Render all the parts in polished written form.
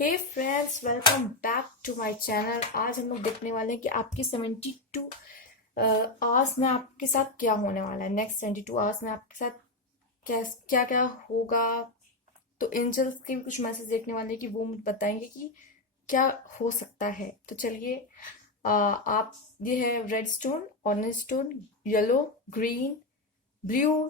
Hey friends, welcome back to my channel. आज हम लोग देखने वाले हैं कि आपकी 72 आवर्स में आपके साथ क्या होने वाला है। नेक्स्ट 72 आवर्स में आपके साथ क्या क्या क्या होगा। तो एंजल्स के भी कुछ मैसेज देखने वाले हैं कि वो मुझे बताएंगे कि क्या हो सकता है। तो चलिए, आप ये है red stone, orange stone, yellow, green, blue,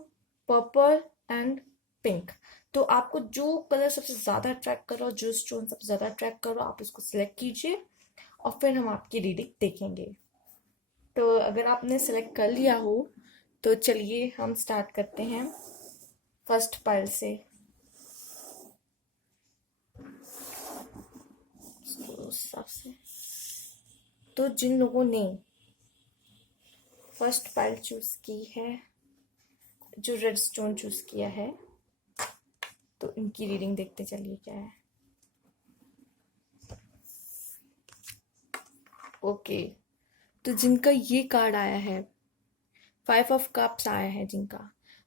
purple and pink. तो आपको जो कलर सबसे ज्यादा अट्रैक्ट कर रहा हो, जो स्टोन सबसे ज्यादा अट्रैक्ट कर रहा हो, आप उसको सिलेक्ट कीजिए और फिर हम आपकी रीडिंग देखेंगे। तो अगर आपने सिलेक्ट कर लिया हो तो चलिए हम स्टार्ट करते हैं फर्स्ट पाइल से। तो उस हिसाब से तो जिन लोगों ने फर्स्ट पाइल चूज की है, जो रेड स्टोन चूज किया है, तो इनकी रीडिंग देखते चलिए क्या है। ओके, तो जिनका ये कार्ड आया है, 5 ऑफ कप्स आया है जिनका,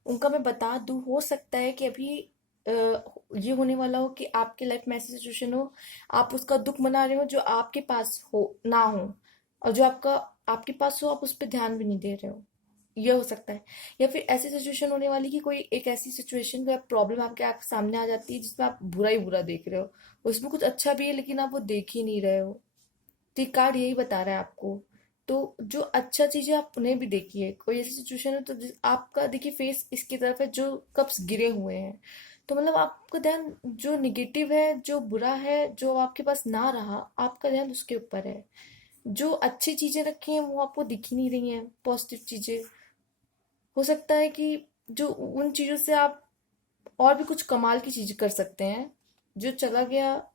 उनका मैं बता दूं, हो सकता है कि अभी अ, ये होने वाला हो कि आपके लाइफ में ऐसी सिचुएशन हो, आप उसका दुख मना रहे हो जो आपके पास हो ना हो, और जो आपके पास हो आप उस पर ध्यान भी नहीं दे रहे हो। ये हो सकता है। या फिर ऐसी सिचुएशन होने वाली कि कोई एक ऐसी सिचुएशन या प्रॉब्लम आपके आप सामने आ जाती है जिसमें आप बुरा ही बुरा देख रहे हो, उसमें कुछ अच्छा भी है लेकिन आप वो देख ही नहीं रहे हो। तो ये कार्ड यही बता रहा है आपको। तो जो अच्छा चीज है आप उन्हें भी देखिए। कोई ऐसी सिचुएशन है तो आपका देखिए फेस इसकी तरफ है जो कप्स गिरे हुए हैं। तो मतलब आपका ध्यान जो निगेटिव है, जो बुरा है, जो आपके पास ना रहा, आपका ध्यान उसके ऊपर है। जो अच्छी चीजें रखी हैं वो आपको दिख ही नहीं रही हैं, पॉजिटिव चीजें। हो सकता है कि जो उन चीजों से आप और भी कुछ कमाल की चीज कर सकते हैं। जो चला गया,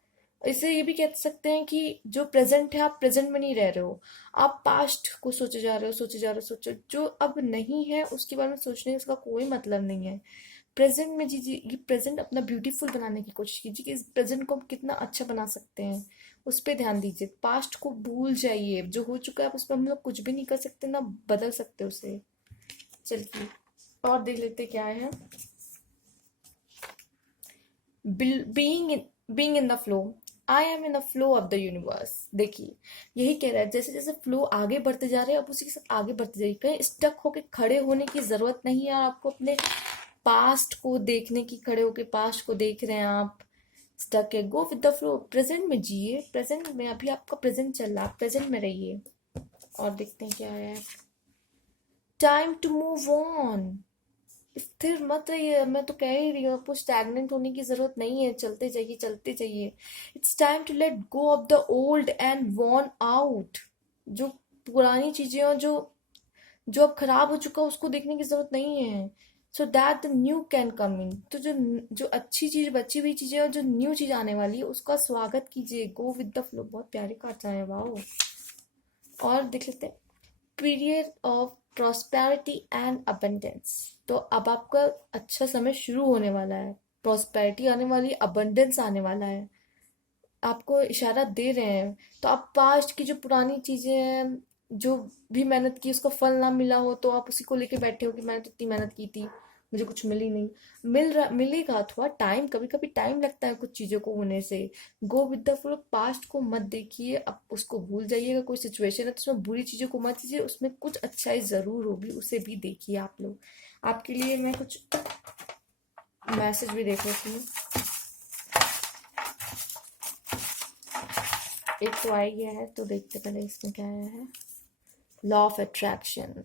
इसे ये भी कह सकते हैं कि जो प्रेजेंट है, आप प्रेजेंट में नहीं रह रहे हो, आप पास्ट को सोचे जा रहे हो, सोचे जा रहे हो। सोचो जो अब नहीं है उसके बारे में सोचने का इसका कोई मतलब नहीं है। प्रेजेंट में जीजिए, ये प्रेजेंट अपना ब्यूटीफुल बनाने की कोशिश कीजिए कि इस प्रेजेंट को हम कितना अच्छा बना सकते हैं, उस पर ध्यान दीजिए। पास्ट को भूल जाइए, जो हो चुका है आप उस पर हम लोग कुछ भी नहीं कर सकते, ना बदल सकते उसे। चलिए और देख लेते क्या है। Being in the flow, I am in the flow of the universe. देखिए, यही कह रहा है, जैसे जैसे फ्लो आगे बढ़ते जा रहे हैं आप उसी के साथ आगे बढ़ते जाइए। कहीं स्टक होके खड़े होने की जरूरत नहीं है आपको। अपने पास्ट को देखने की, खड़े होके पास्ट को देख रहे हैं आप, स्टक है। Go with the flow, present में जिए। प्रेजेंट में अभी आपका प्रेजेंट चल रहा है, प्रेजेंट में रहिए। और देखते हैं क्या है। टाइम टू मूव ऑन, स्थिर मत रहिए। मैं तो कह ही रही हूँ, आपको स्टैग्नेंट होने की जरूरत नहीं है। चलते जाइए, चलते जाइए। It's time to let go of the old and worn out. जो पुरानी चीजें और जो जो अब खराब हो चुका है उसको देखने की जरूरत नहीं है। So that the new can come in. तो जो जो अच्छी चीज, बची हुई चीजें और जो न्यू चीज आने वाली है उसका स्वागत कीजिए। गो विद द फ्लो, बहुत प्यारे कार्ड्स आए हैं, वाओ। और देख लेते हैं, period of prosperity and abundance. तो अब आपका अच्छा समय शुरू होने वाला है। प्रॉस्पेरिटी आने वाली, अबंडेंस आने वाला है, आपको इशारा दे रहे हैं। तो आप पास्ट की जो पुरानी चीजें हैं, जो भी मेहनत की उसका फल ना मिला हो, तो आप उसी को लेके बैठे हो कि मैंने तो इतनी मेहनत की थी, मुझे कुछ मिल ही नहीं। मिलेगा, थोड़ा टाइम, कभी कभी टाइम लगता है कुछ चीजों को होने से। Go with the flow, past को मत देखिए, अब उसको भूल जाइएगा। कोई सिचुएशन है तो उसमें बुरी चीजों को मत कीजिए, उसमें कुछ अच्छाई जरूर होगी, उसे भी देखिए आप लोग। आपके लिए मैं कुछ मैसेज भी देख लेती हूँ। एक तो आ ही गया है, तो देखते पहले इसमें क्या आया है। लॉ ऑफ अट्रैक्शन,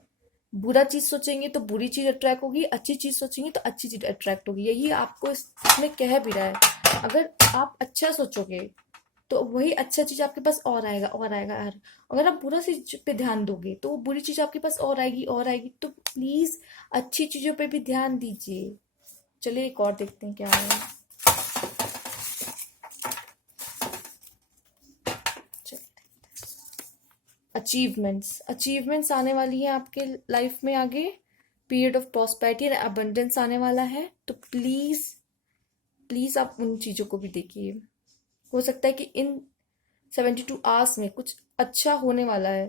बुरा चीज सोचेंगे तो बुरी चीज अट्रैक्ट होगी, अच्छी चीज सोचेंगे तो अच्छी चीज अट्रैक्ट होगी। यही आपको इसमें कह भी रहा है। अगर आप अच्छा सोचोगे तो वही अच्छा चीज आपके पास और आएगा, और आएगा। और अगर आप बुरा चीज पे ध्यान दोगे तो वो बुरी चीज आपके पास और आएगी, और आएगी। तो प्लीज अच्छी चीजों पे भी ध्यान दीजिए। चलिए एक और देखते हैं क्या है। अचीवमेंट्स, अचीवमेंट्स आने वाली है आपके लाइफ में आगे। Period of prosperity and abundance आने वाला है। तो प्लीज प्लीज आप उन चीजों को भी देखिए। हो सकता है कि इन 72 आवर्स में कुछ अच्छा होने वाला है।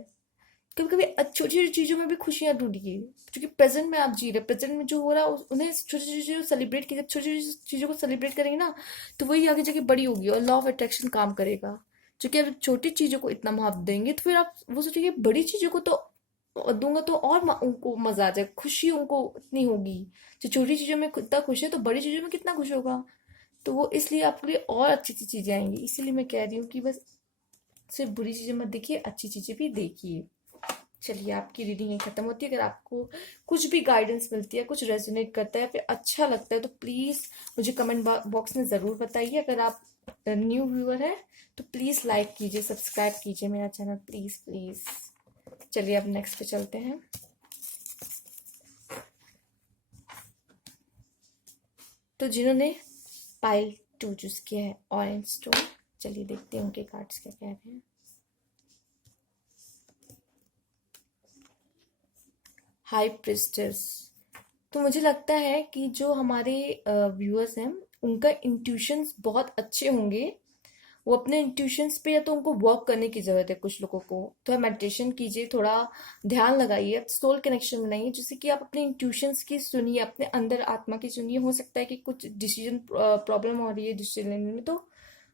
कभी कभी छोटी छोटी चीज़ों में भी खुशियाँ ढूंढिए, क्योंकि प्रेजेंट में आप जी रहे, प्रेजेंट में जो हो रहा है उन्हें छोटी छोटी चीज़ों सेलिब्रेट कीजिए। छोटी छोटी चीज़ों को सेलिब्रेट करेंगे ना, तो वही आगे जाके बड़ी होगी और लॉ ऑफ अट्रैक्शन काम करेगा। क्योंकि अगर छोटी चीज़ों को इतना महत्व देंगे तो फिर आप वो सोचेंगे बड़ी चीज़ों को तो दूंगा तो और उनको मजा आ जाए, खुशी उनको इतनी होगी। जो छोटी चीज़ों में इतना खुश है तो बड़ी चीज़ों में कितना खुश होगा। तो वो इसलिए आपके लिए और अच्छी अच्छी चीज़ें आएंगी। इसीलिए मैं कह रही हूँ कि बस सिर्फ बुरी चीज़ें मत देखिए, अच्छी चीज़ें भी देखिए। चलिए, आपकी रीडिंग यहीं खत्म होती है। अगर आपको कुछ भी गाइडेंस मिलती है, कुछ रेजोनेट करता है, फिर अच्छा लगता है, तो प्लीज़ मुझे कमेंट बॉक्स में ज़रूर बताइए। अगर आप न्यू व्यूअर है तो प्लीज़ लाइक कीजिए, सब्सक्राइब कीजिए मेरा चैनल, प्लीज़ प्लीज़। चलिए अब नेक्स्ट पे चलते हैं। तो जिन्होंने पाइल 2 चूज किया है, ऑरेंज स्टोन, चलिए देखते हैं उनके कार्ड्स क्या कह रहे हैं। High priestess. तो मुझे लगता है कि जो हमारे व्यूअर्स हैं उनका इंट्यूशंस बहुत अच्छे होंगे। वो अपने इंट्यूशंस पे या तो उनको वर्क करने की ज़रूरत है। कुछ लोगों को थोड़ा मेडिटेशन कीजिए, थोड़ा ध्यान लगाइए, सोल कनेक्शन बनाइए, जिससे कि आप अपने इंट्यूशंस की सुनिए, अपने अंदर आत्मा की सुनिए। हो सकता है कि कुछ डिसीजन प्रॉब्लम हो रही है डिसीजन लेने में, तो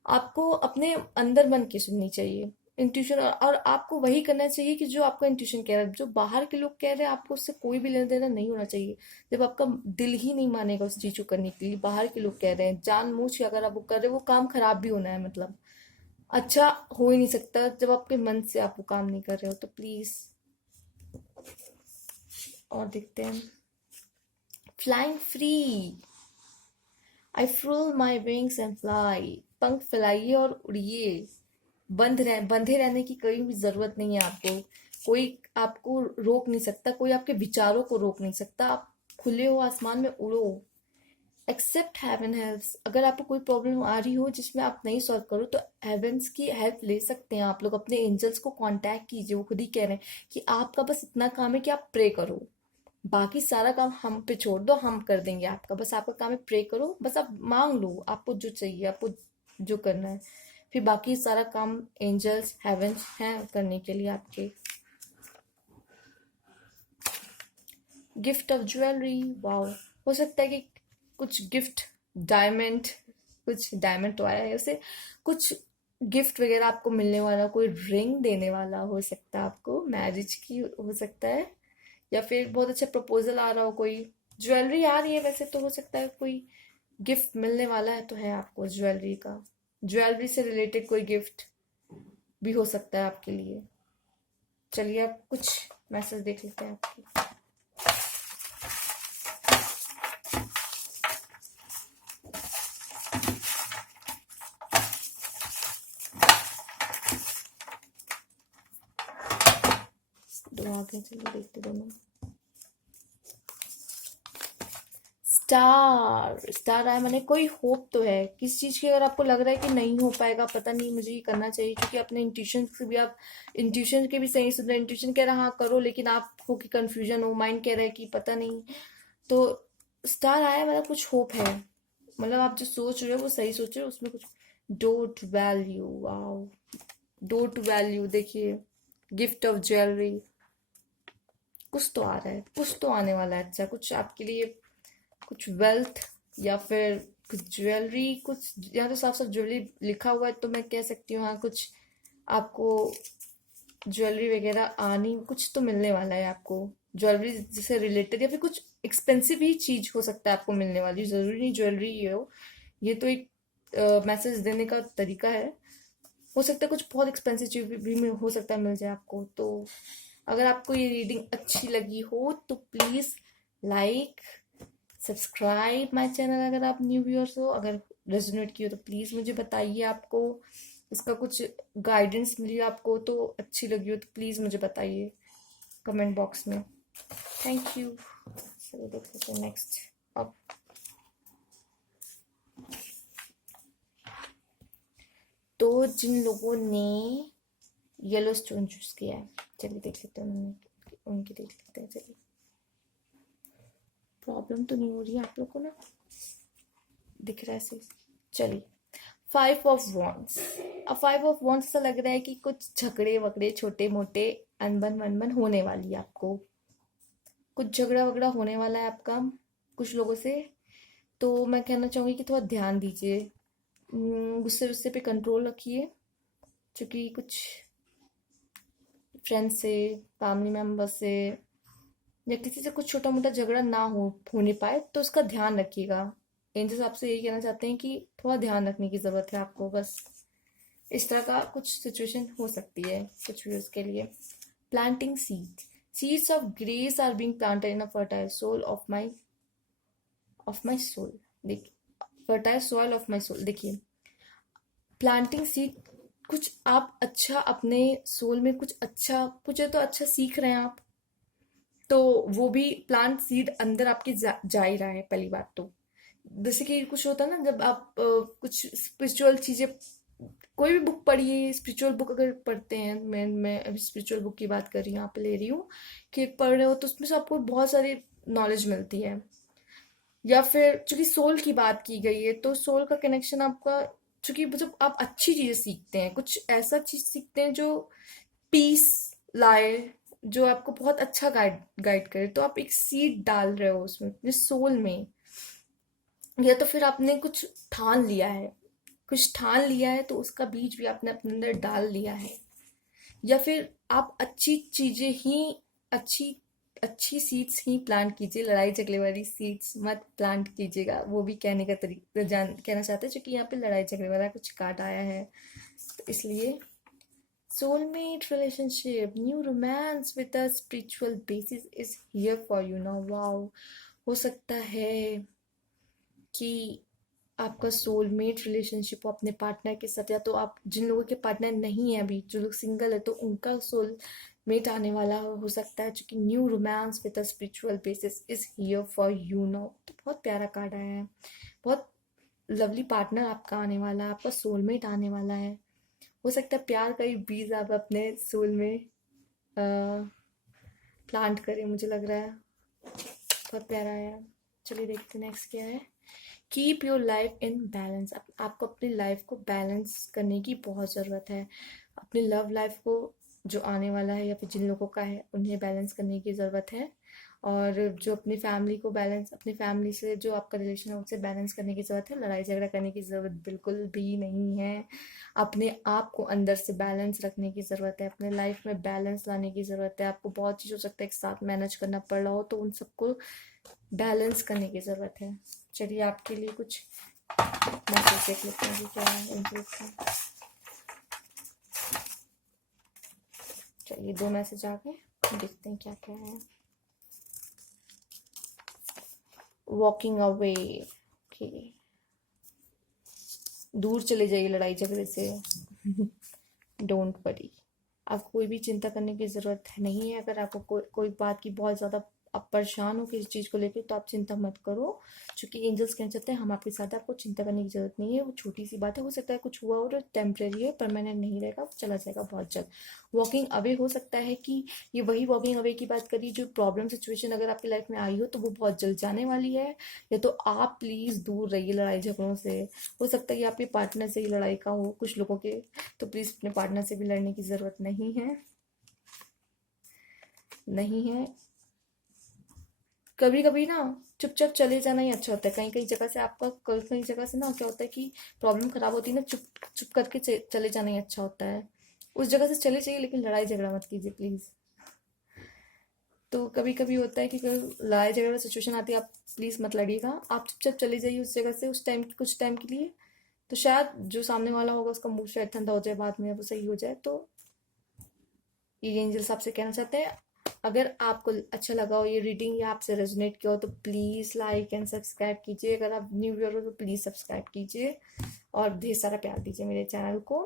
आपको अपने अंदर मन की सुननी चाहिए इंट्यूशन। और आपको वही करना चाहिए कि जो आपका इंट्यूशन कह रहा है। जो बाहर के लोग कह रहे हैं आपको उससे कोई भी लेना देना नहीं होना चाहिए। जब आपका दिल ही नहीं मानेगा उस चीज को करने के लिए, बाहर के लोग कह रहे हैं जानबूझ के अगर आप वो कर रहे हो, वो काम खराब भी होना है, मतलब अच्छा हो ही नहीं सकता जब आपके मन से आप वो काम नहीं कर रहे हो। तो प्लीज और देखते हैं। Flying free. I furl my wings and fly. पंख फैलाइए और उड़िए। बंधे रहने की कोई भी जरूरत नहीं है आपको। कोई आपको रोक नहीं सकता, कोई आपके विचारों को रोक नहीं सकता। आप खुले हो, आसमान में उड़ो। Except heaven helps. अगर आपको कोई प्रॉब्लम आ रही हो जिसमें आप नहीं सॉल्व करो, तो हेवंस की हेल्प ले सकते हैं आप लोग। अपने एंजल्स को कांटेक्ट कीजिए। वो खुद ही कह रहे हैं कि आपका बस इतना काम है कि आप प्रे करो, बाकी सारा काम हम पे छोड़ दो, हम कर देंगे आपका। बस आपका काम है प्रे करो, बस आप मांग लो आपको जो चाहिए, आपको जो करना है। फिर बाकी सारा काम एंजल्स हेवंस हैं करने के लिए आपके। Gift of jewellery. वाओ। हो सकता है कि कुछ गिफ्ट, डायमंड, कुछ डायमंड तो आया है उसे, कुछ गिफ्ट वगैरह आपको मिलने वाला, कोई रिंग देने वाला हो सकता है आपको, मैरिज की हो सकता है, या फिर बहुत अच्छा प्रपोजल आ रहा हो, कोई ज्वेलरी आ रही है वैसे, तो हो सकता है कोई गिफ्ट मिलने वाला है, तो है आपको ज्वेलरी का। ज्वेलरी से रिलेटेड कोई गिफ्ट भी हो सकता है आपके लिए। चलिए आप कुछ मैसेज देख लेते हैं आपकी। दो आगे चलिए देखते दोनों। स्टार आया मैंने, कोई होप तो है किस चीज की। अगर आपको लग रहा है कि नहीं हो पाएगा, पता नहीं मुझे ये करना चाहिए, क्योंकि अपने इंट्यूशन से भी आप इंट्यूशन के भी सही सुन रहे हैं। इंट्यूशन कह रहा है हाँ करो, लेकिन आपको की कंफ्यूजन हो, माइंड कह रहा है कि पता नहीं। तो स्टार आया मतलब कुछ होप है, मतलब आप जो सोच रहे हो वो सही सोच रहे हो, उसमें कुछ। Don't value. Wow. Don't value देखिए, गिफ्ट ऑफ ज्वेलरी, कुछ तो आ रहा है, कुछ तो आने वाला है अच्छा कुछ आपके लिए। कुछ वेल्थ या फिर कुछ ज्वेलरी, कुछ यहाँ तो साफ साफ ज्वेलरी लिखा हुआ है, तो मैं कह सकती हूँ हाँ कुछ आपको ज्वेलरी वगैरह आनी, कुछ तो मिलने वाला है आपको ज्वेलरी से रिलेटेड, या फिर कुछ एक्सपेंसिव ही चीज हो सकता है आपको मिलने वाली। जरूरी नहीं ज्वेलरी ही हो, ये तो एक मैसेज देने का तरीका है। हो सकता है कुछ बहुत एक्सपेंसिव चीज भी हो सकता है मिल जाए आपको। तो अगर आपको ये रीडिंग अच्छी लगी हो तो please like, subscribe my channel अगर आप न्यू व्यूअर्स हो। अगर रेजोनेट की हो तो प्लीज़ मुझे बताइए, आपको इसका कुछ गाइडेंस मिली आपको तो अच्छी लगी हो तो प्लीज़ मुझे बताइए कमेंट बॉक्स में। Thank you. चलिए देख लेते हैं नेक्स्ट। अब तो जिन लोगों ने येलो स्टोन चूज किया है, चलिए देख लेते हैं उनकी देख लेते हैं। चलिए, प्रॉब्लम तो नहीं हो रही है आप लोग को ना, दिख रहा है सही। चलिए, फाइव ऑफ वॉन्ड्स। अब फाइव ऑफ वॉन्ड्स ऐसा लग रहा है कि कुछ झगड़े वगड़े छोटे मोटे अनबन वनबन होने वाली है आपको। कुछ झगड़ा वगड़ा होने वाला है आपका कुछ लोगों से। तो मैं कहना चाहूँगी कि थोड़ा ध्यान दीजिए। गुस्से गुस्से पे कंट्रोल रखिए, क्योंकि कुछ फ्रेंड से, फैमिली मेम्बर से या किसी से कुछ छोटा मोटा झगड़ा ना होने पाए, तो उसका ध्यान रखिएगा। एंजल्स आपसे यही कहना चाहते हैं कि थोड़ा ध्यान रखने की ज़रूरत है आपको बस। इस तरह का कुछ सिचुएशन हो सकती है कुछ व्यूज के लिए। Planting seeds of grace are being planted in a fertile soul of my soul. देखिए, fertile soil of my soul. देखिए, प्लांटिंग सीड, कुछ आप अच्छा अपने सोल में कुछ अच्छा, कुछ है तो अच्छा सीख रहे हैं आप, तो वो भी प्लांट सीड अंदर आपके जा ही रहा है पहली बात तो। जैसे कि कुछ होता है ना, जब आप कुछ स्पिरिचुअल चीजें, कोई भी बुक पढ़िए, स्पिरिचुअल बुक अगर पढ़ते हैं, मैं अभी स्पिरिचुअल बुक की बात कर रही हूँ, यहाँ पे ले रही हूँ, कि पढ़ रहे हो तो उसमें से आपको बहुत सारी नॉलेज मिलती है। या फिर चूंकि सोल की बात की गई है, तो सोल का कनेक्शन आपका, चूंकि जब आप अच्छी चीजें सीखते हैं, कुछ ऐसा चीज सीखते हैं जो पीस लाए, जो आपको बहुत अच्छा गाइड गाइड करे, तो आप एक सीड डाल रहे हो उसमें अपने सोल में। या तो फिर आपने कुछ ठान लिया है तो उसका बीज भी आपने अपने अंदर डाल लिया है। या फिर आप अच्छी चीजें ही, अच्छी अच्छी सीड्स ही प्लांट कीजिए, लड़ाई झगड़े वाली सीड्स मत प्लांट कीजिएगा। वो भी कहने का तरीका कहना चाहते हैं, क्योंकि यहाँ पे लड़ाई झगड़े वाला कुछ कार्ड आया है, तो इसलिए। soulmate relationship, new romance with a spiritual basis is here for you now। wow, हो सकता है कि आपका सोलमेट रिलेशनशिप हो अपने पार्टनर के साथ, या तो आप जिन लोगों के पार्टनर नहीं है अभी, जो लोग सिंगल है, तो उनका सोलमेट आने वाला हो सकता है, क्योंकि new romance with a spiritual basis is here for you now. तो बहुत प्यारा कार्ड आया है। बहुत लवली पार्टनर आपका आने वाला है, आपका सोलमेट आने वाला है। हो सकता है प्यार का ही बीज आप अपने सोल में प्लांट करें, मुझे लग रहा है। बहुत प्यारा है। चलिए देखते हैं नेक्स्ट क्या है। Keep your life in balance. आपको अपनी लाइफ को बैलेंस करने की बहुत ज़रूरत है। अपनी लव लाइफ को, जो आने वाला है या फिर जिन लोगों का है, उन्हें बैलेंस करने की ज़रूरत है। और जो अपनी फैमिली को बैलेंस, अपनी फैमिली से जो आपका रिलेशन है उससे बैलेंस करने की ज़रूरत है। लड़ाई झगड़ा करने की ज़रूरत बिल्कुल भी नहीं है। अपने आप को अंदर से बैलेंस रखने की ज़रूरत है, अपने लाइफ में बैलेंस लाने की ज़रूरत है। आपको बहुत चीज़ हो सकता है एक साथ मैनेज करना पड़ रहा हो, तो उन सबको बैलेंस करने की ज़रूरत है। चलिए आपके लिए कुछ मैसेज देख लेते हैं कि क्या है एंजल्स का। चलिए 2 मैसेज आ गए, देखते हैं क्या क्या है। वॉकिंग अवे, ओके, दूर चले जाइए लड़ाई झगड़े से। डोंट वरी, आपको कोई भी चिंता करने की ज़रूरत नहीं है। अगर आपको कोई बात की बहुत ज़्यादा आप परेशान हो किसी चीज़ को लेकर, तो आप चिंता मत करो, क्योंकि एंजल्स कहना चाहते हैं हम आपके साथ हैं। आपको चिंता करने की ज़रूरत नहीं है। वो छोटी सी बात है, हो सकता है कुछ हुआ और टेम्परेरी है, परमानेंट नहीं रहेगा, वो चला जाएगा बहुत जल्द। वॉकिंग अवे हो सकता है कि ये वही वॉकिंग अवे की बात करिए, जो प्रॉब्लम सिचुएशन अगर आपकी लाइफ में आई हो तो वो बहुत जल्द जाने वाली है। या तो आप प्लीज़ दूर रहिए लड़ाई झगड़ों से। हो सकता है कि आपके पार्टनर से ही लड़ाई का हो कुछ लोगों के, तो प्लीज़ अपने पार्टनर से भी लड़ने की ज़रूरत नहीं है, नहीं है। कभी कभी ना चुपचाप चले जाना ही अच्छा होता है। कहीं कहीं जगह से आपका, कहीं कहीं जगह से ना क्या होता है कि प्रॉब्लम खराब होती है ना, चुप चुप करके चले जाना ही अच्छा होता है। उस जगह से चले जाइए, लेकिन लड़ाई झगड़ा मत कीजिए प्लीज़। तो कभी कभी होता है कि लड़ाई झगड़ा सिचुएशन आती है, आप प्लीज़ मत लड़िएगा, आप चुपचाप चले जाइए उस जगह से, उस टाइम, कुछ टाइम के लिए। तो शायद जो सामने वाला होगा उसका मूड शायद ठंडा हो जाए, बाद में वो सही हो जाए। तो ये एंजल्स आपसे कहना चाहते हैं, अगर आपको अच्छा लगा हो ये रीडिंग या आपसे रेजोनेट किया हो, तो प्लीज़ लाइक एंड सब्सक्राइब कीजिए। अगर आप न्यू व्यूअर हो तो प्लीज़ सब्सक्राइब कीजिए और ढेर सारा प्यार दीजिए मेरे चैनल को।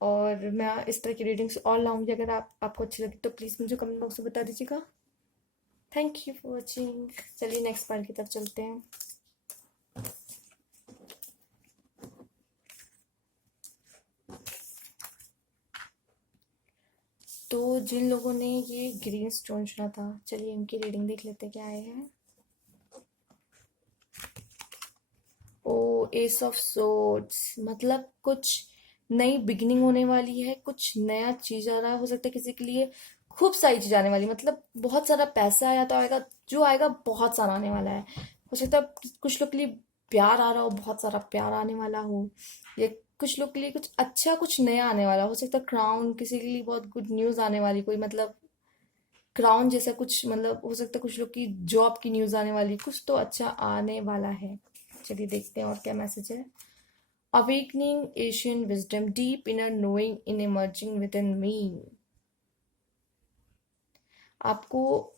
और मैं इस तरह की रीडिंग्स और लाऊंगी। अगर आपको अच्छी लगी तो प्लीज़ मुझे कमेंट बॉक्स में बता दीजिएगा। Thank you for watching. चलिए नेक्स्ट पार्ट की तरफ चलते हैं। तो जिन लोगों ने ये ग्रीन स्टोन चुना था, चलिए इनकी रीडिंग देख लेते हैं क्या आए हैं। ओ एस ऑफ सोर्ड्स, मतलब कुछ नई बिगिनिंग होने वाली है, कुछ नया चीज आ रहा है, हो सकता है किसी के लिए खूब सारी चीज आने वाली, मतलब बहुत सारा पैसा आया तो आएगा, जो आएगा बहुत सारा आने वाला है। हो सकता है कुछ लोग के लिए प्यार आ रहा हो, बहुत सारा प्यार आने वाला हो, या कुछ लोग के लिए कुछ अच्छा कुछ नया आने वाला हो सकता है। क्राउन, किसी के लिए बहुत गुड न्यूज आने वाली, कोई मतलब क्राउन जैसा कुछ, मतलब हो सकता है कुछ लोग की जॉब की न्यूज आने वाली, कुछ तो अच्छा आने वाला है। चलिए देखते हैं और क्या मैसेज है। Awakening Asian wisdom, deep inner knowing in emerging within me. आपको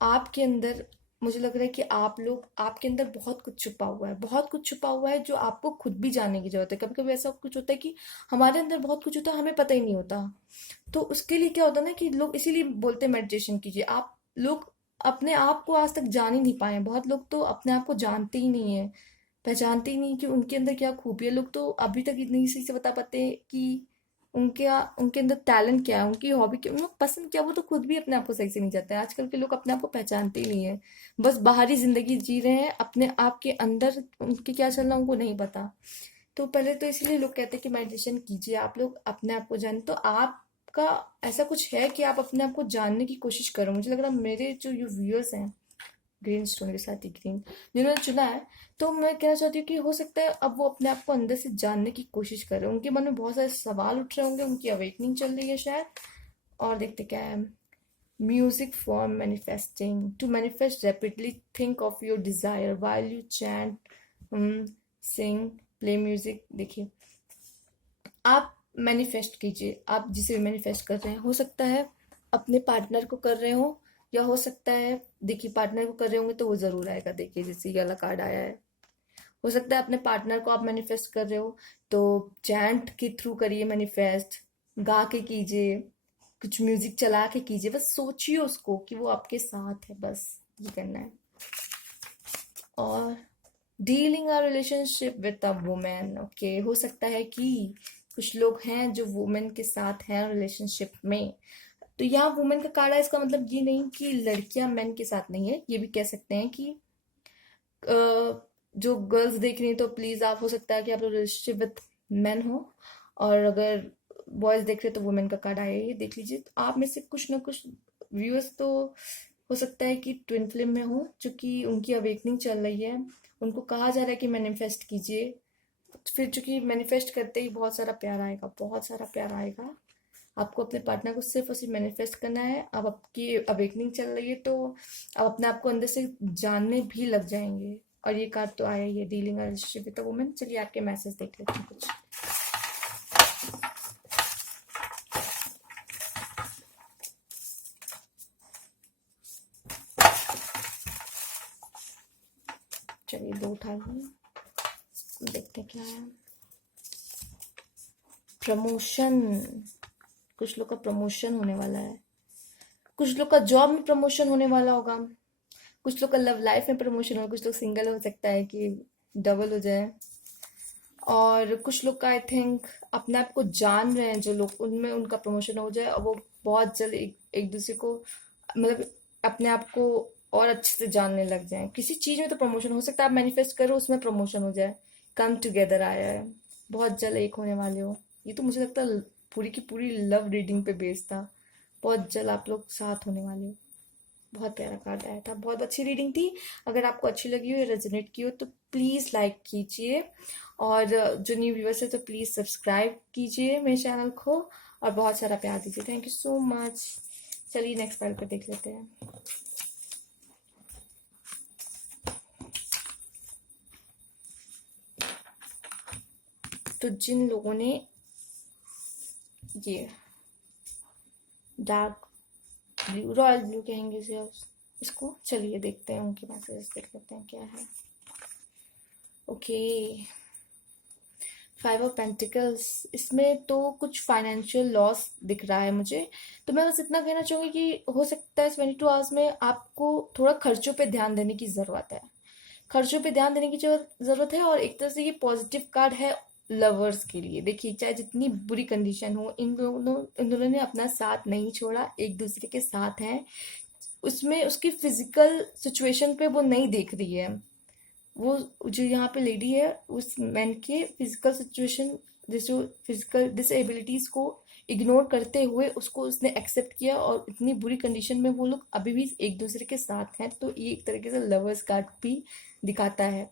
आपके अंदर, मुझे लग रहा है कि आप लोग, आपके अंदर बहुत कुछ छुपा हुआ है, बहुत कुछ छुपा हुआ है जो आपको खुद भी जानने की जरूरत है। कभी कभी ऐसा कुछ होता है कि हमारे अंदर बहुत कुछ होता है, हमें पता ही नहीं होता। तो उसके लिए क्या होता है ना कि लोग इसीलिए बोलते हैं मेडिटेशन कीजिए। आप लोग अपने आप को आज तक जान ही नहीं पाए हैं। बहुत लोग तो अपने आप को जानते ही नहीं है, पहचानते ही नहीं कि उनके अंदर क्या खूबी है। लोग तो अभी तक इतनी सही से बता पाते कि उनके उनके अंदर टैलेंट क्या है, उनकी हॉबी क्या, उनको पसंद क्या है, वो तो खुद भी अपने आप को सही से नहीं जानते हैं। आजकल के लोग अपने आप को पहचानते ही नहीं है, बस बाहरी जिंदगी जी रहे हैं, अपने आप के अंदर उनके क्या चल रहा है उनको नहीं पता। तो पहले तो इसलिए लोग कहते हैं कि मेडिटेशन कीजिए, आप लोग अपने आप को जाने। तो आपका ऐसा कुछ है कि आप अपने आप को जानने की कोशिश करो। मुझे लग रहा है मेरे जो ये व्यूअर्स हैं, ग्रीन स्टोन के साथ ही ग्रीन, जिन्होंने चुना है, तो मैं कहना चाहती हूँ कि हो सकता है अब वो अपने आप को अंदर से जानने की कोशिश कर रहे हैं। उनके मन में बहुत सारे सवाल उठ रहे होंगे, उनकी अवेकनिंग चल रही है शायद। और देखते क्या है। Music for manifesting, to manifest rapidly think of your desire while you chant, sing, play music. देखिए, आप मैनिफेस्ट कीजिए, आप जिसे भी मैनिफेस्ट कर रहे हैं। हो सकता है अपने पार्टनर को कर रहे हो, या हो सकता है, देखिए पार्टनर को कर रहे होंगे तो वो जरूर आएगा। देखिए जैसे ये वाला कार्ड आया है, हो सकता है अपने पार्टनर को आप मैनिफेस्ट कर रहे हो, तो चैंट के थ्रू करिए मैनिफेस्ट, गा के कीजिए, कुछ म्यूजिक चला के कीजिए, बस सोचिए उसको कि वो आपके साथ है, बस ये करना है। और dealing a relationship with a women, okay, हो सकता है कि कुछ लोग हैं जो वुमेन के साथ हैं रिलेशनशिप में। तो यहाँ वुमेन का कार्ड है, इसका मतलब ये नहीं कि लड़कियां मैन के साथ नहीं है, ये भी कह सकते हैं कि अ, जो गर्ल्स देख रही हैं तो प्लीज, आप, हो सकता है कि आप रिलेशनशिप विद मैन हो, और अगर बॉयज देख रहे हैं तो वुमेन का कार्ड आया है, ये देख लीजिए। तो आप में से कुछ ना कुछ व्यूअर्स तो हो सकता है कि ट्विन फ्लेम में हो, चूंकि उनकी अवेकनिंग चल रही है, उनको कहा जा रहा है कि मैनिफेस्ट कीजिए। फिर चूंकि मैनिफेस्ट करते ही बहुत सारा प्यार आएगा, बहुत सारा प्यार आएगा। आपको अपने पार्टनर को सिर्फ और सिर्फ मैनिफेस्ट करना है। अब आपकी अवेकनिंग चल रही है, तो आप अपने आप को अंदर से जानने भी लग जाएंगे। और ये कार्ड तो आया ही है, dealing relationship with a woman. चलिए आपके मैसेज देख लेते हैं कुछ। चलिए दो उठा लिए, देखते हैं क्या है। प्रमोशन, कुछ लोग का प्रमोशन होने वाला है, कुछ लोग का जॉब में प्रमोशन होने वाला होगा, कुछ लोग का लव लाइफ में प्रमोशन होगा, कुछ लोग सिंगल हो सकता है कि डबल हो जाए। और कुछ लोग का आई थिंक अपने आप को जान रहे हैं जो लोग, उनमें उनका प्रमोशन हो जाए, और वो बहुत जल्द एक दूसरे को, मतलब अपने आप को और अच्छे से जानने लग जाएं। किसी चीज में तो प्रमोशन हो सकता है, आप मैनिफेस्ट करो उसमें प्रमोशन हो जाए। कम टुगेदर आया है, बहुत जल्द एक होने वाले हो। ये तो मुझे लगता है पूरी की पूरी लव रीडिंग पे बेस्ड था। बहुत जल्द आप लोग साथ होने वाले हो। बहुत प्यारा कार्ड आया था, बहुत अच्छी रीडिंग थी। अगर आपको अच्छी लगी हो या रेजोनेट की हो तो प्लीज़ लाइक कीजिए, और जो न्यू व्यूअर्स है तो प्लीज़ सब्सक्राइब कीजिए मेरे चैनल को, और बहुत सारा प्यार दीजिए। Thank you so much. चलिए नेक्स्ट फाइल पर देख लेते हैं। तो जिन लोगों ने ये डार्क ब्लू, रॉयल ब्लू कहेंगे इसे इसको, चलिए देखते हैं उनके मैसेजेस, देख लेते हैं क्या है। ओके, 5 ऑफ पेंटिकल्स, इसमें तो कुछ फाइनेंशियल लॉस दिख रहा है मुझे। तो मैं बस इतना कहना चाहूँगी कि हो सकता है इस 22 आवर्स में आपको थोड़ा खर्चों पे ध्यान देने की ज़रूरत है, खर्चों पे ध्यान देने की जो ज़रूरत है। और एक तरह से ये पॉजिटिव कार्ड है लवर्स के लिए। देखिए चाहे जितनी बुरी कंडीशन हो, इन दोनों ने अपना साथ नहीं छोड़ा, एक दूसरे के साथ हैं। उसमें उसकी फिजिकल सिचुएशन पे वो नहीं देख रही है। वो जो यहाँ पे लेडी है उस मैन के फिजिकल सिचुएशन, जो फिजिकल डिसेबिलिटीज को इग्नोर करते हुए उसको उसने एक्सेप्ट किया, और इतनी बुरी कंडीशन में वो लोग अभी भी एक दूसरे के साथ हैं। तो ये एक तरीके से लवर्स कार्ड भी दिखाता है।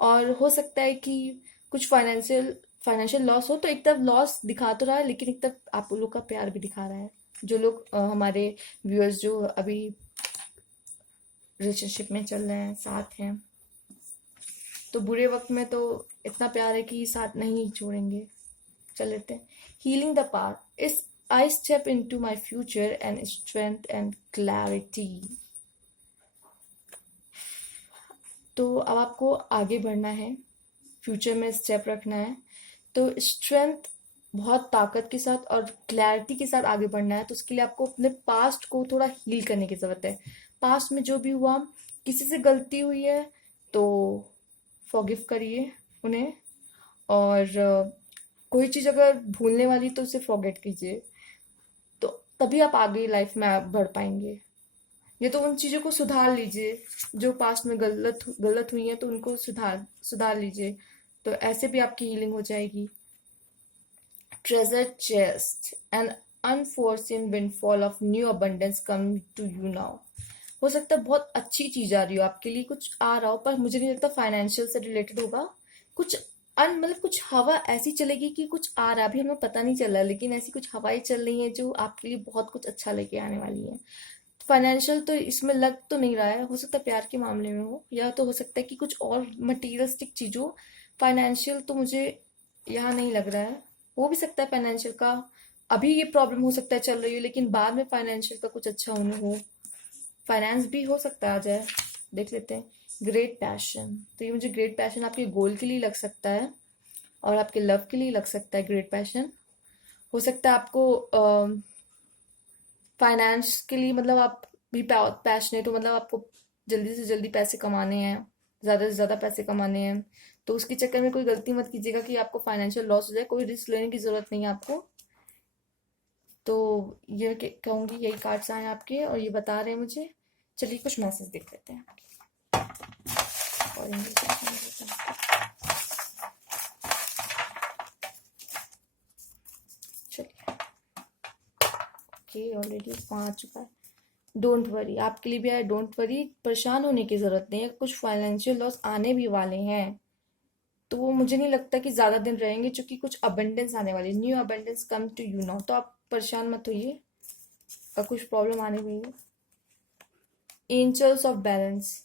और हो सकता है कि कुछ फाइनेंशियल लॉस हो, तो एक तरफ लॉस दिखा तो रहा है लेकिन एक तरफ आप लोग का प्यार भी दिखा रहा है। जो लोग हमारे व्यूअर्स जो अभी रिलेशनशिप में चल रहे हैं, साथ हैं, तो बुरे वक्त में तो इतना प्यार है कि साथ नहीं छोड़ेंगे। चल लेते हैं। Healing the past is I step into my future and strength and clarity. तो अब आपको आगे बढ़ना है, फ्यूचर में स्टेप रखना है। तो स्ट्रेंथ, बहुत ताकत के साथ और क्लैरिटी के साथ आगे बढ़ना है। तो उसके लिए आपको अपने पास्ट को थोड़ा हील करने की ज़रूरत है। पास्ट में जो भी हुआ, किसी से गलती हुई है तो फॉरगिव करिए उन्हें। और कोई चीज़ अगर भूलने वाली तो उसे फॉरगेट कीजिए। तो तभी आप आगे लाइफ में आप बढ़ पाएंगे। ये तो उन चीज़ों को सुधार लीजिए जो पास्ट में गलत गलत हुई हैं, तो उनको सुधार सुधार लीजिए। तो ऐसे भी आपकी हीलिंग हो जाएगी। Treasure chest an unforeseen windfall of new abundance come to you now. हो सकता है बहुत अच्छी चीज आ रही हो आपके लिए, कुछ आ रहा हो, पर मुझे नहीं लगता फाइनेंशियल से रिलेटेड होगा। कुछ मतलब कुछ हवा ऐसी चलेगी कि कुछ आ रहा है, अभी हमें पता नहीं चल रहा, लेकिन ऐसी कुछ हवाएं चल रही हैं जो आपके लिए बहुत कुछ अच्छा लेके आने वाली है। फाइनेंशियल तो इसमें लग तो नहीं रहा है, हो सकता है प्यार के मामले में हो, या तो हो सकता है कि कुछ और मटीरियलिस्टिक चीज हो। फाइनेंशियल तो मुझे यहाँ नहीं लग रहा है। हो भी सकता है फाइनेंशियल का अभी ये प्रॉब्लम हो सकता है चल रही हो, लेकिन बाद में फाइनेंशियल का कुछ अच्छा होने हो। फाइनेंस भी हो सकता है आ जाए, देख लेते हैं। ग्रेट पैशन, तो ये मुझे ग्रेट पैशन आपके गोल के लिए लग सकता है और आपके लव के लिए लग सकता है। ग्रेट पैशन हो सकता है आपको फाइनेंस के लिए, मतलब आप भी पैशनेट हो, मतलब आपको जल्दी से जल्दी पैसे कमाने हैं, ज़्यादा से ज़्यादा पैसे कमाने हैं। तो उसके चक्कर में कोई गलती मत कीजिएगा कि आपको फाइनेंशियल लॉस हो जाए। कोई रिस्क लेने की ज़रूरत नहीं है आपको। तो ये कहूँगी, यही कार्ड्स आए हैं आपके और ये बता रहे हैं मुझे। चलिए कुछ मैसेज देख लेते हैं और इंग्लिश में समझ लेते हैं। चलिए, ओके, ऑलरेडी 5 आ चुका है। डोंट वरी, आपके लिए भी आया डोंट वरी। परेशान होने की जरूरत नहीं है, कुछ फाइनेंशियल लॉस आने भी वाले हैं, तो वो मुझे नहीं लगता कि ज्यादा दिन रहेंगे, क्योंकि कुछ अबंडेंस आने वाली, new abundance come to you now. तो आप परेशान मत होइए, का कुछ प्रॉब्लम आने भी है। एंजल्स ऑफ बैलेंस,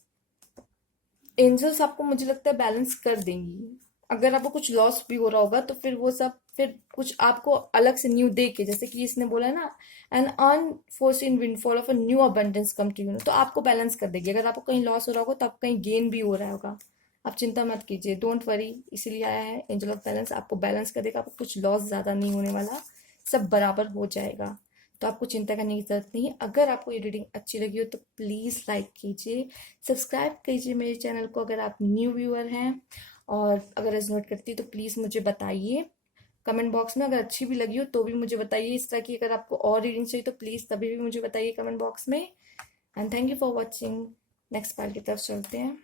एंजल्स आपको मुझे लगता है बैलेंस कर देंगी। अगर आपको कुछ लॉस भी हो रहा होगा तो फिर वो सब फिर कुछ आपको अलग से न्यू दे के, जैसे कि इसने बोला ना, an unforeseen windfall of a new abundance come to you, तो आपको बैलेंस कर देगी। अगर आपको कहीं लॉस हो रहा होगा तो आपको कहीं गेन भी हो रहा होगा। आप चिंता मत कीजिए, डोंट वरी, इसीलिए आया है एंजल ऑफ बैलेंस, आपको बैलेंस कर देगा। आपको कुछ लॉस ज्यादा नहीं होने वाला, सब बराबर हो जाएगा। तो आपको चिंता करने की जरूरत नहीं है। अगर आपको ये रीडिंग अच्छी लगी हो तो प्लीज लाइक कीजिए, सब्सक्राइब कीजिए मेरे चैनल को अगर आप न्यू व्यूअर हैं। और अगर रेजोनेट करती है तो प्लीज मुझे बताइए कमेंट बॉक्स में। अगर अच्छी भी लगी हो तो भी मुझे बताइए। इस तरह की अगर आपको और रीडिंग चाहिए तो प्लीज तभी भी मुझे बताइए कमेंट बॉक्स में। And thank you for watching. Next part की तरफ चलते हैं।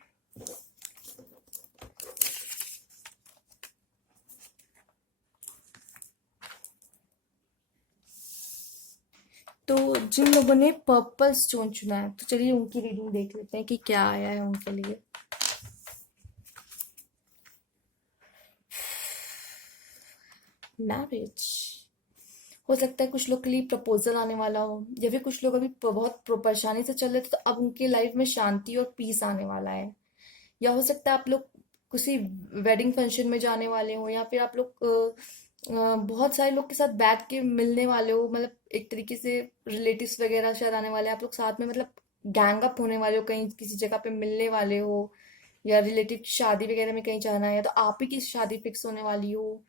तो जिन लोगों ने पर्पल स्टोन चुना है, तो चलिए उनकी रीडिंग देख लेते हैं कि क्या आया है उनके लिए। मैरिज, हो सकता है कुछ लोग के लिए प्रपोजल आने वाला हो, या फिर कुछ लोग अभी बहुत परेशानी से चल रहे थे तो अब उनके लाइफ में शांति और पीस आने वाला है। या हो सकता है आप लोग किसी वेडिंग फंक्शन में जाने वाले हो, या फिर आप लोग बहुत सारे लोग के साथ बैठ के मिलने वाले हो, मतलब एक तरीके से रिलेटिव्स वगैरह शायद आने वाले हैं। आप लोग साथ में मतलब गैंग अप होने वाले हो, कहीं किसी जगह पे मिलने वाले हो, या रिलेटिव की शादी वगैरह में कहीं जाना है, या तो आप ही की शादी फिक्स होने वाली हो,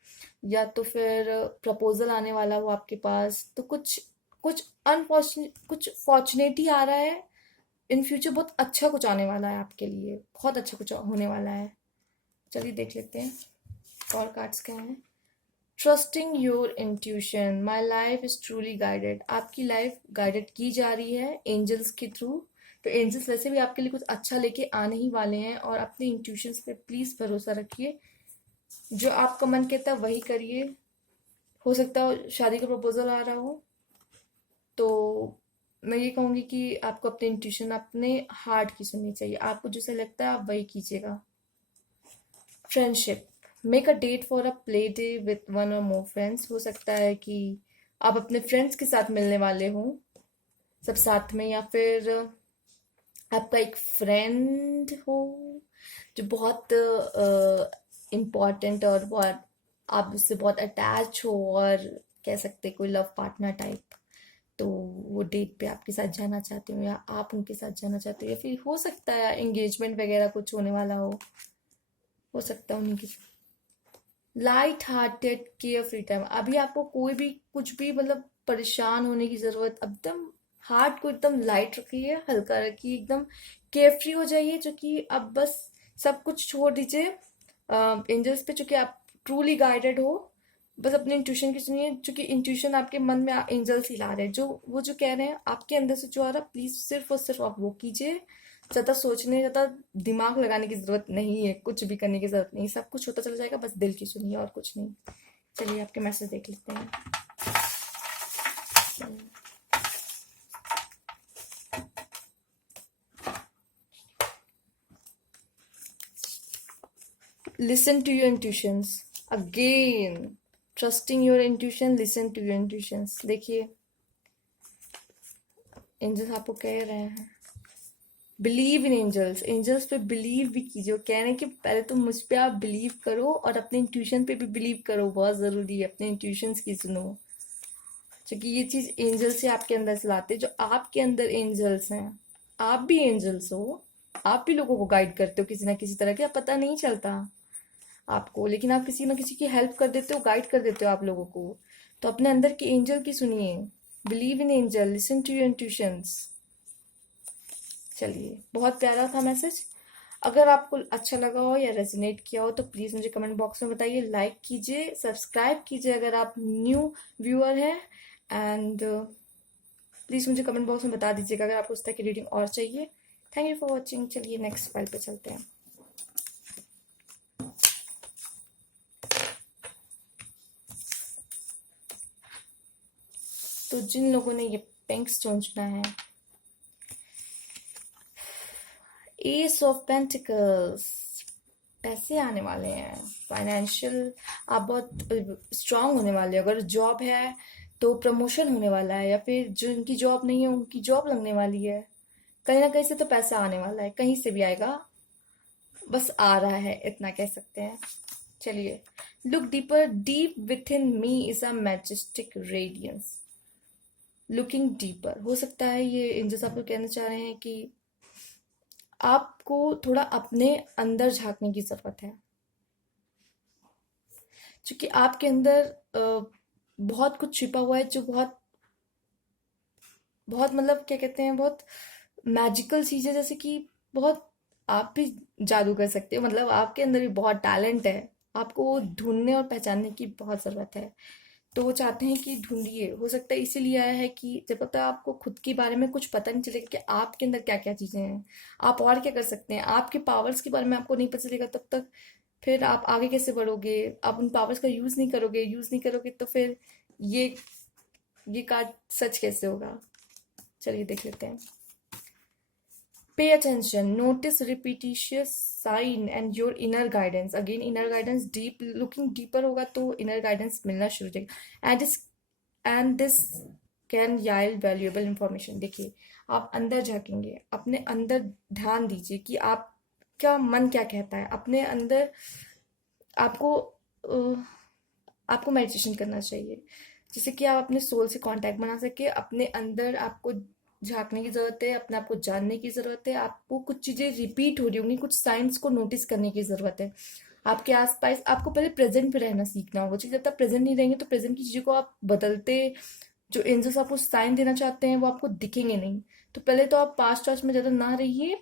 या तो फिर प्रपोजल आने वाला हो आपके पास। तो कुछ कुछ अनफॉर्चुनेट, कुछ फॉर्चुनेटली आ रहा है। इन फ्यूचर बहुत अच्छा कुछ आने वाला है आपके लिए, बहुत अच्छा कुछ होने वाला है। चलिए देख लेते हैं और कार्ड्स क्या हैं। Trusting your intuition, my life is truly guided. आपकी लाइफ गाइडेड की जा रही है एंजल्स के थ्रू। तो एंजल्स वैसे भी आपके लिए कुछ अच्छा लेके आने ही वाले हैं, और अपने इंट्यूशंस पे प्लीज भरोसा रखिए। जो आपका मन कहता है वही करिए। हो सकता हो शादी का प्रपोजल आ रहा हो, तो मैं ये कहूंगी कि आपको अपने इंट्यूशन, अपने हार्ट की सुननी चाहिए। आपको जैसा लगता है आप वही कीजिएगा। Friendship, make a date for a play day with one or more friends. हो सकता है कि आप अपने फ्रेंड्स के साथ मिलने वाले हों, सब साथ में, या फिर आपका एक फ्रेंड हो जो बहुत इम्पोर्टेंट और बहुत, आप उससे बहुत अटैच हो, और कह सकते हैं कोई लव पार्टनर टाइप। तो वो डेट पे आपके साथ जाना चाहते हो, या आप उनके साथ जाना चाहते हो, या फिर हो सकता है एंगेजमेंट वगैरह कुछ होने वाला हो सकता है उन्हीं की। Light hearted care free time, अभी आपको कोई भी कुछ भी मतलब परेशान होने की जरूरत, एकदम हार्ट को एकदम लाइट रखिए, हल्का रखिए, एकदम केयर फ्री हो जाइए। जो कि अब बस सब कुछ छोड़ दीजिए एंजल्स पे, चूंकि आप ट्रूली गाइडेड हो। बस अपने इंट्यूशन की सुनिए, क्योंकि इंट्यूशन आपके मन में एंजल्स ही ला रहे हैं, जो वो जो कह रहे हैं आपके अंदर से जो आ रहा है, प्लीज सिर्फ और सिर्फ आप वो कीजिए। ज्यादा सोचने, ज्यादा दिमाग लगाने की जरूरत नहीं है, कुछ भी करने की जरूरत नहीं, सब कुछ होता चला जाएगा, बस दिल की सुनिए और कुछ नहीं। चलिए आपके मैसेज देख लेते हैं। Listen to your intuitions again, trusting your intuition, listen to your intuitions. देखिए एंजल्स आपको कह रहे हैं बिलीव इन एंजल्स, एंजल्स पे बिलीव भी कीजिए। वो कह रहे हैं कि पहले तो मुझ पे आप बिलीव करो, और अपने इंट्यूशन पे भी बिलीव करो, बहुत जरूरी है, अपने इंट्यूशंस की सुनो। क्योंकि ये चीज एंजल्स से आपके अंदर से लाते हैं, जो आपके अंदर एंजल्स हैं। आप भी एंजल्स हो, आप भी लोगों को गाइड करते हो किसी ना किसी तरह के, पता नहीं चलता आपको, लेकिन आप किसी ना किसी की हेल्प कर देते हो, गाइड कर देते हो आप लोगों को। तो अपने अंदर की एंजल की सुनिए, believe in angel, listen to your intuitions. चलिए, बहुत प्यारा था मैसेज। अगर आपको अच्छा लगा हो या रेजोनेट किया हो तो प्लीज़ मुझे कमेंट बॉक्स में बताइए, लाइक कीजिए, सब्सक्राइब कीजिए अगर आप न्यू व्यूअर हैं, एंड प्लीज़ मुझे कमेंट बॉक्स में बता दीजिएगा अगर आपको उस तरह की रीडिंग और चाहिए। Thank you for watching. चलिए नेक्स्ट फाइल पे चलते हैं। तो जिन लोगों ने ये पिंक स्टोन चुना है, एस ऑफ पेंटिकल्स, पैसे आने वाले हैं, फाइनेंशियल, आप बहुत स्ट्रांग होने वाले हो। अगर जॉब है तो प्रमोशन होने वाला है, या फिर जिनकी जॉब नहीं है उनकी जॉब लगने वाली है। कहीं ना कहीं से तो पैसा आने वाला है, कहीं से भी आएगा, बस आ रहा है, इतना कह सकते हैं। चलिए, look deeper, deep within me is a majestic radiance. Looking deeper, हो सकता है ये एंजल्स आपको कहना चाह रहे हैं कि आपको थोड़ा अपने अंदर झांकने की जरूरत है, क्योंकि आपके अंदर बहुत कुछ छिपा हुआ है, जो बहुत बहुत मतलब क्या कहते हैं, बहुत मैजिकल चीज़ है। जैसे कि बहुत, आप भी जादू कर सकते हो, मतलब आपके अंदर भी बहुत टैलेंट है, आपको वो ढूंढने और पहचानने की बहुत ज़रूरत है। तो वो चाहते हैं कि ढूंढिए। हो सकता है इसीलिए आया है कि जब तक आपको खुद के बारे में कुछ पता नहीं चलेगा कि आपके अंदर क्या क्या चीज़ें हैं, आप और क्या कर सकते हैं, आपके पावर्स के बारे में आपको नहीं पता चलेगा, तब तक फिर आप आगे कैसे बढ़ोगे। आप उन पावर्स का यूज़ नहीं करोगे तो फिर ये ये कार्ड सच कैसे होगा। चलिए देख लेते हैं। Pay attention, notice repetitious sign and your inner guidance. Again inner guidance, deep looking deeper होगा तो इनर गाइडेंस मिलना शुरू हो जाएगा। And this can yield valuable information. देखिए, आप अंदर झांकेंगे, अपने अंदर ध्यान दीजिए कि आपका मन क्या कहता है। अपने अंदर आपको आपको मेडिटेशन करना चाहिए, जिससे कि आप अपने सोल से कांटेक्ट बना सके। अपने अंदर आपको झांकने की जरूरत है, अपने आप को जानने की जरूरत है। आपको कुछ चीजें रिपीट हो रही होंगी, कुछ साइंस को नोटिस करने की जरूरत है। आपके आसपास आपको पहले प्रेजेंट पे रहना सीखना होगा, क्योंकि जब तक प्रेजेंट नहीं रहेंगे तो प्रेजेंट की चीजों को आप बदलते, जो एंजल्स आपको साइन देना चाहते हैं वो आपको दिखेंगे नहीं। तो पहले तो आप पास्ट वास्ट में ज्यादा ना रहिए,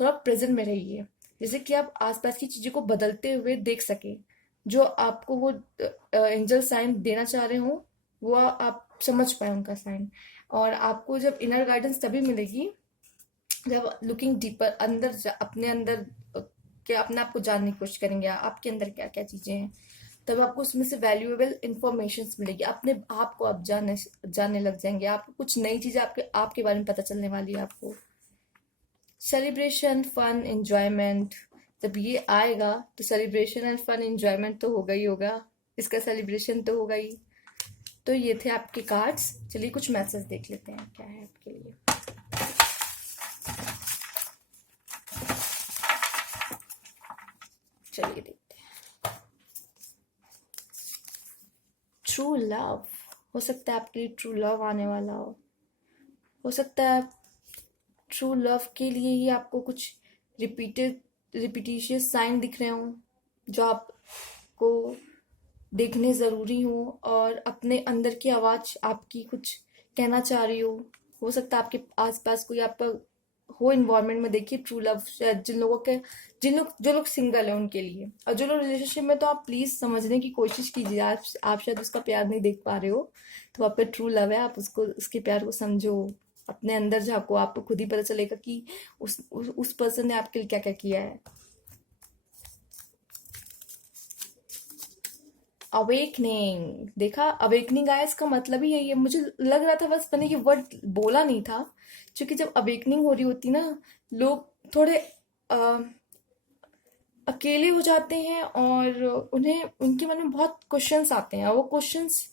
थोड़ा प्रेजेंट में रहिए, जैसे कि आप आसपास की चीजों को बदलते हुए देख सके। जो आपको वो एंजल साइन देना चाह रहे हो, वो आप समझ पाए उनका साइन। और आपको जब इनर गाइडेंस तभी मिलेगी जब लुकिंग डीपर अंदर अपने अंदर के अपने आप को जानने की कोशिश करेंगे, आपके अंदर क्या क्या चीजें हैं, तब आपको उसमें से वैल्यूएबल इंफॉर्मेशन मिलेगी। अपने आप को आप जानने लग जाएंगे, आपको कुछ नई चीजें आपके बारे में पता चलने वाली है आपको। सेलिब्रेशन, फन, एंजॉयमेंट, जब ये आएगा तो सेलिब्रेशन एंड फन एंजॉयमेंट तो होगा ही होगा, इसका सेलिब्रेशन तो होगा ही। तो ये थे आपके कार्ड्स। चलिए कुछ मैसेज देख लेते हैं क्या है आपके लिए। चलिए देखते हैं। ट्रू लव, हो सकता है आपके लिए ट्रू लव आने वाला हो सकता है ट्रू लव के लिए ही आपको कुछ रिपीटिशियस साइन दिख रहे हों जो आपको देखने ज़रूरी हो, और अपने अंदर की आवाज़ आपकी कुछ कहना चाह रही हो सकता है आपके आसपास कोई आपका हो इन्वायरमेंट में। देखिए ट्रू लव शायद जो लोग सिंगल है उनके लिए, और जो लोग रिलेशनशिप में, तो आप प्लीज समझने की कोशिश कीजिए। आप शायद उसका प्यार नहीं देख पा रहे हो, तो आपका ट्रू लव है, आप उसके प्यार को समझो, अपने अंदर झांको, आपको खुद ही पता चलेगा कि उस पर्सन ने आपके लिए क्या क्या किया है। अवेकनिंग, देखा अवेकनिंग आया, इसका मतलब ही यही है। मुझे लग रहा था बस मैंने ये वर्ड बोला नहीं था, क्योंकि जब अवेकनिंग हो रही होती ना, लोग थोड़े अकेले हो जाते हैं और उन्हें उनके मन में बहुत क्वेश्चंस आते हैं, और वो क्वेश्चंस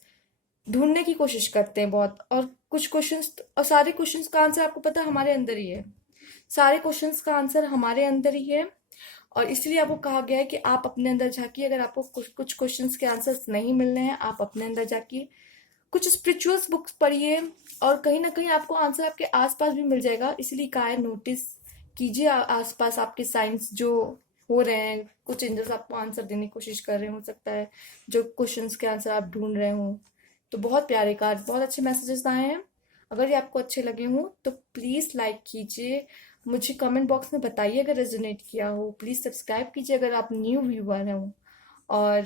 ढूंढने की कोशिश करते हैं बहुत। और कुछ क्वेश्चंस, और सारे क्वेश्चंस का आंसर आपको पता है हमारे अंदर ही है। सारे क्वेश्चंस का आंसर हमारे अंदर ही है, और इसलिए आपको कहा गया है कि आप अपने अंदर झांकिए। अगर आपको कुछ क्वेश्चंस के आंसर्स नहीं मिल रहे हैं, आप अपने अंदर झांकिए, कुछ स्पिरिचुअल्स बुक्स पढ़िए, और कहीं ना कहीं आपको आंसर आपके आसपास भी मिल जाएगा। इसलिए कहा है नोटिस कीजिए आसपास आपके साइंस जो हो रहे हैं। कुछ एंजल्स आपको आंसर देने की कोशिश कर रहे हो सकता है, जो क्वेश्चंस के आंसर आप ढूंढ रहे हो। तो बहुत प्यारे कार्ड, बहुत अच्छे मैसेजेस आए हैं। अगर ये आपको अच्छे लगे हों तो प्लीज़ लाइक कीजिए, मुझे कमेंट बॉक्स में बताइए अगर रेजोनेट किया हो। प्लीज़ सब्सक्राइब कीजिए अगर आप न्यू व्यूअर हो, और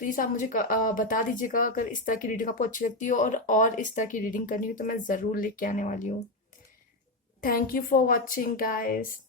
प्लीज़ आप मुझे बता दीजिएगा अगर इस तरह की रीडिंग आपको अच्छी लगती हो, और इस तरह की रीडिंग करनी हो तो मैं ज़रूर लेके आने वाली हूँ। Thank you for watching guys.